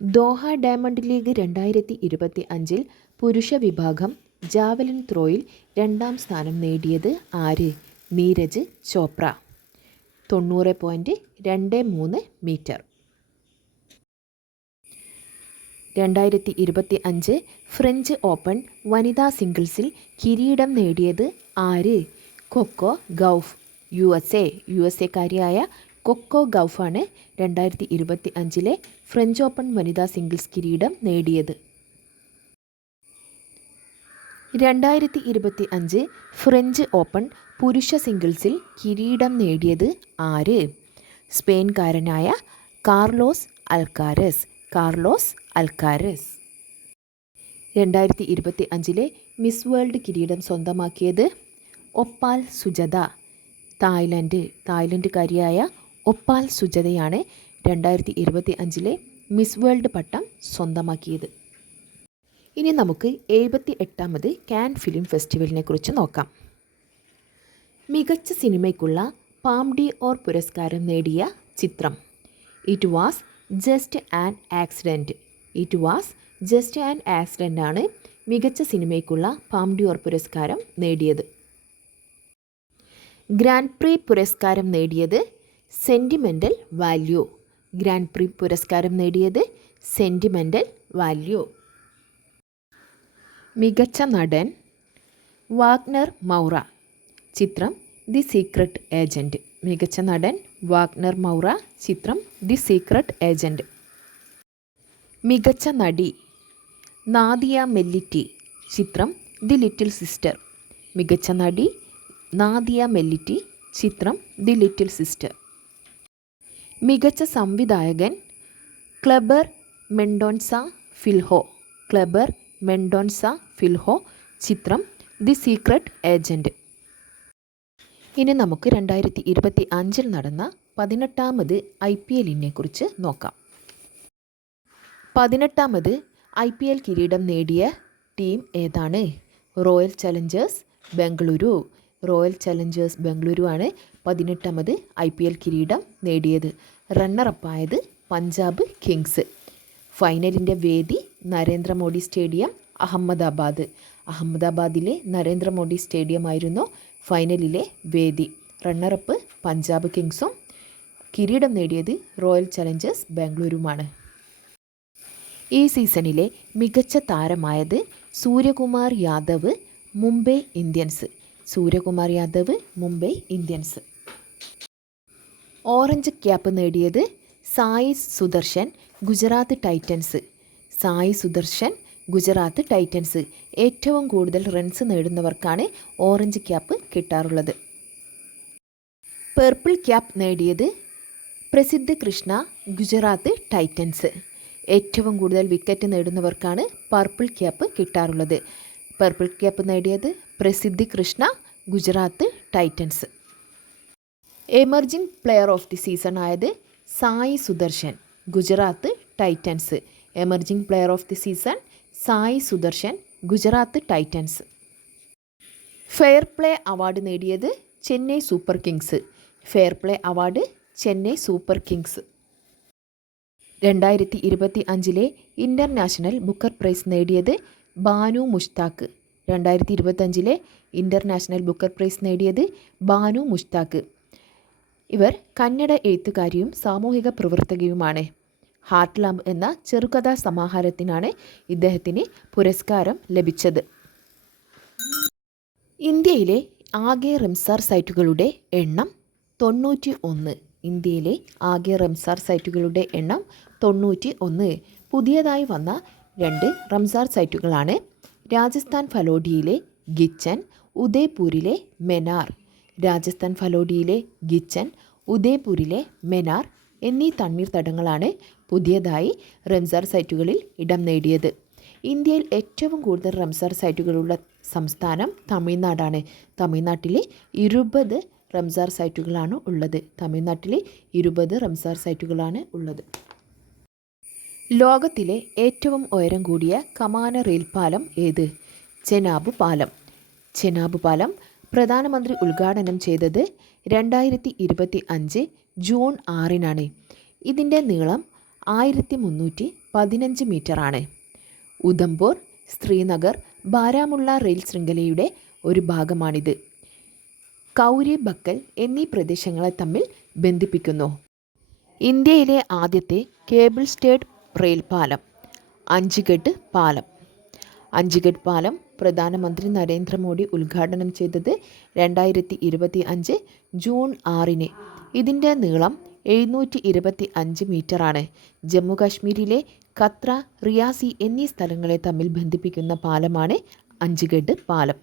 Doha diamond league 2025 പുരുഷ വിഭാഗം javelin ത്രോയിൽ 2ാം സ്ഥാനം നേടിയത് ആര്? Neeraj Chopra. 90.23 metre. 2025 French Open വനിതാ സിംഗിൾസിൽ കിരീടം നേടിയത് ആര്? Coco Gauff. യു എസ് എക്കാരിയായ കൊക്കോ ഗൗഫാണ് 2025 ഫ്രഞ്ച് ഓപ്പൺ വനിതാ സിംഗിൾസ് കിരീടം നേടിയത്. 2025 ഫ്രഞ്ച് ഓപ്പൺ പുരുഷ സിംഗിൾസിൽ കിരീടം നേടിയത് ആര്? സ്പെയിൻകാരനായ കാർലോസ് അൽക്കാരസ്. 2025 മിസ് വേൾഡ് കിരീടം സ്വന്തമാക്കിയത് ഒപ്പാൽ സുജത. തായ്ലൻഡുകാരിയായ ഒപ്പാൽ സുജതയാണ് 2025 മിസ് വേൾഡ് പട്ടം സ്വന്തമാക്കിയത്. ഇനി നമുക്ക് 78ാമത് കാൻ ഫിലിം ഫെസ്റ്റിവലിനെ കുറിച്ച് നോക്കാം. മികച്ച സിനിമയ്ക്കുള്ള പാം ഡി ഓർ പുരസ്കാരം നേടിയ ചിത്രം it was just an accident ആണ് മികച്ച സിനിമയ്ക്കുള്ള പാം ഡി ഓർ പുരസ്കാരം നേടിയത്. ഗ്രാൻഡ് പ്രീ പുരസ്കാരം നേടിയത് സെൻറ്റിമെൻ്റൽ വാല്യൂ. മികച്ച നടൻ വാഗ്നർ മൗറ. ചിത്രം ദി സീക്രട്ട് ഏജൻറ്റ്. മികച്ച നടൻ വാഗ്നർ മൗറ. ചിത്രം ദി സീക്രട്ട് ഏജൻറ്റ്. മികച്ച നടി നാദിയ മെല്ലിറ്റി. ചിത്രം ദി ലിറ്റിൽ സിസ്റ്റർ. മികച്ച നടി നാദിയ മെല്ലിറ്റി. ചിത്രം ദി ലിറ്റിൽ സിസ്റ്റർ. മികച്ച സംവിധായകൻ ക്ലെബർ മെൻഡോൻസ ഫിൽഹോ. ചിത്രം ദി സീക്രട്ട് ഏജൻറ്റ്. ഇനി നമുക്ക് 2025 നടന്ന 18ാമത് IPL കുറിച്ച് നോക്കാം. 18ാമത് IPL കിരീടം നേടിയ ടീം ഏതാണ്? റോയൽ ചലഞ്ചേഴ്സ് ബംഗളൂരു ആണ് 18ാമത് IPL കിരീടം നേടിയത്. റണ്ണറപ്പായത് പഞ്ചാബ് കിങ്സ്. ഫൈനലിൻ്റെ വേദി നരേന്ദ്രമോദി സ്റ്റേഡിയം അഹമ്മദാബാദിലെ നരേന്ദ്രമോദി സ്റ്റേഡിയമായിരുന്നു ഫൈനലിലെ വേദി. റണ്ണറപ്പ് പഞ്ചാബ് കിങ്സും കിരീടം നേടിയത് റോയൽ ചലഞ്ചേഴ്സ് ബാംഗ്ലൂരുമാണ്. ഈ സീസണിലെ മികച്ച താരമായത് Suryakumar Yadav Mumbai Indians. Orange cap നേടിയത് സായി സുദർശൻ ഗുജറാത്ത് ടൈറ്റൻസ്. ഏറ്റവും കൂടുതൽ റൺസ് നേടുന്നവർക്കാണ് ഓറഞ്ച് ക്യാപ്പ് കിട്ടാറുള്ളത്. പർപ്പിൾ ക്യാപ്പ് നേടിയത് പ്രസിദ്ധ് കൃഷ്ണ ഗുജറാത്ത് ടൈറ്റൻസ്. ഏറ്റവും കൂടുതൽ വിക്കറ്റ് നേടുന്നവർക്കാണ് പർപ്പിൾ ക്യാപ്പ് കിട്ടാറുള്ളത്. പർപ്പിൾ ക്യാപ്പ് നേടിയത് Prasidh Krishna Gujarat Titans. Emerging player of the season ആയത് Sai Sudharsan Gujarat Titans. Emerging player of the season Sai Sudharsan Gujarat Titans. Fair play award നേടിയത് Chennai super Kings. 2025 international Booker prize നേടിയത് Banu Mushtaq. 2025 international Booker prize നേടിയത് ബാനു മുഷ്താഖ്. ഇവർ കന്നഡ എഴുത്തുകാരിയും സാമൂഹിക പ്രവർത്തകയുമാണ്. ഹാർട്ട് ലാമ്പ് എന്ന ചെറുകഥാ സമാഹാരത്തിനാണ് ഇദ്ദേഹത്തിന് പുരസ്കാരം ലഭിച്ചത്. ഇന്ത്യയിലെ ആകെ റംസാർ സൈറ്റുകളുടെ എണ്ണം 91. പുതിയതായി വന്ന 2 റംസാർ സൈറ്റുകളാണ് രാജസ്ഥാൻ ഫലോഡിയിലെ ഗിച്ചൻ, ഉദയ്പൂരിലെ മെനാർ എന്നീ തണ്ണീർത്തടങ്ങളാണ് പുതിയതായി റംസാർ സൈറ്റുകളിൽ ഇടം നേടിയത്. ഇന്ത്യയിൽ ഏറ്റവും കൂടുതൽ റംസാർ സൈറ്റുകളുള്ള സംസ്ഥാനം തമിഴ്നാടാണ്. തമിഴ്നാട്ടിൽ 20 റംസാർ സൈറ്റുകളാണ് ഉള്ളത്. ലോകത്തിലെ ഏറ്റവും ഉയരം കൂടിയ കമാന റെയിൽപാലം ഏത്? ചെനാബ് പാലം പ്രധാനമന്ത്രി ഉദ്ഘാടനം ചെയ്തത് 2025 ജൂൺ 6 ഇതിൻ്റെ നീളം 1315 മീറ്ററാണ്. ഉധംപൂർ, ശ്രീനഗർ, ബാരാമുള്ള റെയിൽ ശൃംഖലയുടെ ഒരു ഭാഗമാണിത്. കൗരി ബക്കൽ എന്നീ പ്രദേശങ്ങളെ തമ്മിൽ ബന്ധിപ്പിക്കുന്നു. ഇന്ത്യയിലെ ആദ്യത്തെ കേബിൾ സ്റ്റേഡ് റെയിൽ പാലം അഞ്ച്ഗഡ് പാലം. അഞ്ച്ഗഡ് പാലം പ്രധാനമന്ത്രി നരേന്ദ്രമോദി ഉദ്ഘാടനം ചെയ്തത് 2025 ജൂൺ 6-ന്. ഇതിൻ്റെ നീളം 725 മീറ്ററാണ്. ജമ്മു കാശ്മീരിലെ കത്ര, റിയാസി എന്നീ സ്ഥലങ്ങളെ തമ്മിൽ ബന്ധിപ്പിക്കുന്ന പാലമാണ് അഞ്ച്ഗഡ് പാലം.